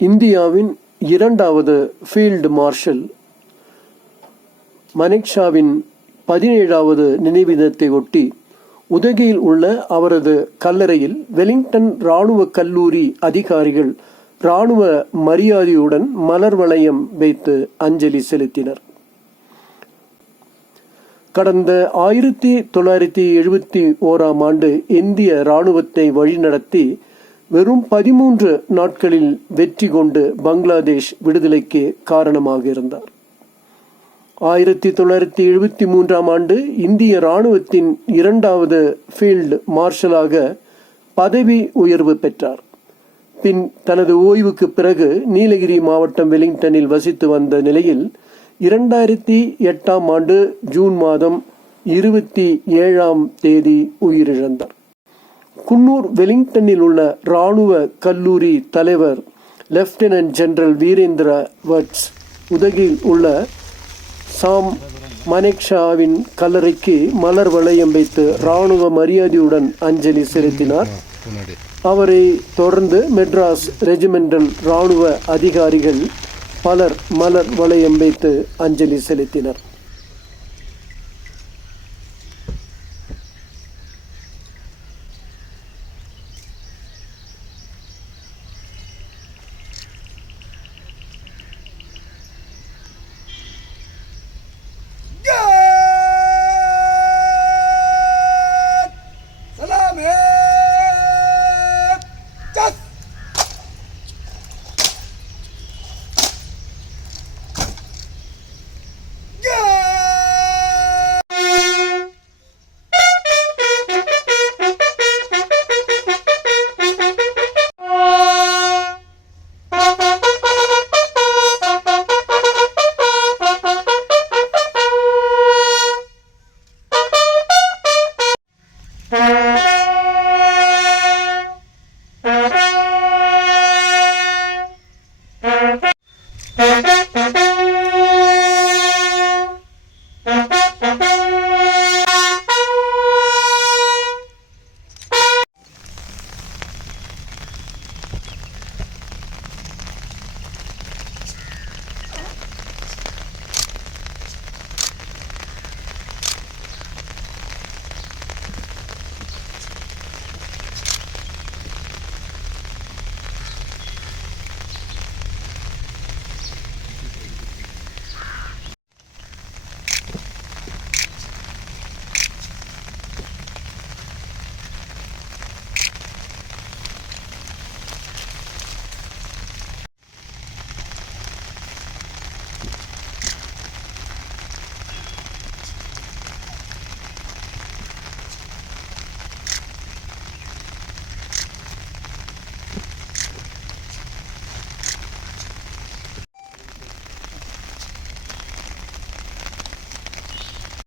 இந்தியாவின் இரண்டாவது field marshal மனேக்ஷாவின் 17வது நினைவு தினத்தை ஒட்டி உதகையில் உள்ள அவரது கல்லறையில் வெலிங்டன் இராணுவ கல்லூரி அதிகாரிகள் இராணுவ மரியாதையுடன் மலர் வளையம் வைத்து அஞ்சலி செலுத்தினர். கடந்த 1971 ஆண்டு இந்திய இராணுவத்தை வழிநடத்தி வெறும் 13 நாட்களில் வெற்றி கொண்டு பங்களாதேஷ் விடுதலைக்கு காரணமாக இருந்தார். 1973 ஆண்டு இந்திய இராணுவத்தின் 2வது ஃபீல்டு மார்ஷலாக பதவி உயர்வு பெற்றார். பின் தனது ஓய்வுக்கு பிறகு நீலகிரி மாவட்டம் வெலிங்டனில் வசித்து வந்த நிலையில் 2008 ஆண்டு ஜூன் மாதம் 27 உயிரிழந்தார். குன்னூர் வெலிங்டனில் உள்ள இராணுவ கல்லூரி தலைவர் லெப்டினன்ட் ஜெனரல் வீரேந்திர வட்ஸ் உதகையில் உள்ள சாம் மனேக்ஷாவின் கல்லறைக்கு மலர் வளையம் வைத்து இராணுவ மரியாதையுடன் அஞ்சலி செலுத்தினார். அவரை தொடர்ந்து மெட்ராஸ் ரெஜிமெண்டல் இராணுவ அதிகாரிகள் பலர் மலர் வளையம் வைத்து அஞ்சலி செலுத்தினர்.